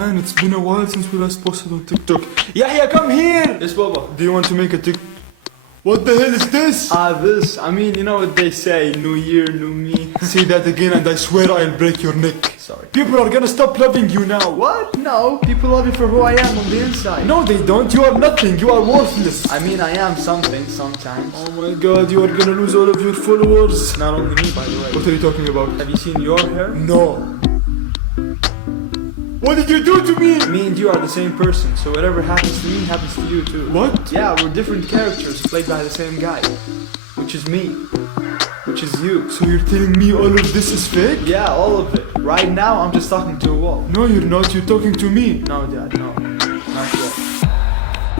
Man, it's been a while since we last posted on TikTok. Yahya, come here! Yes, Baba. Do you want to make a TikTok? What the hell is this? This. I mean, you know what they say, new year, new me. Say that again and I swear I'll break your neck. Sorry. People are gonna stop loving you now. What? No, people love me for who I am on the inside. No, they don't. You are nothing. You are worthless. I mean, I am something sometimes. Oh my god, you are gonna lose all of your followers. Not only me, by the way. What are you talking about? Have you seen your hair? No. What did you do to me? Me and you are the same person, so whatever happens to me happens to you too. What? Yeah, we're different characters played by the same guy. Which is me. Which is you. So you're telling me all of this is fake? Yeah, all of it. Right now, I'm just talking to a wall. No, you're not. You're talking to me. No, Dad, no. Not yet.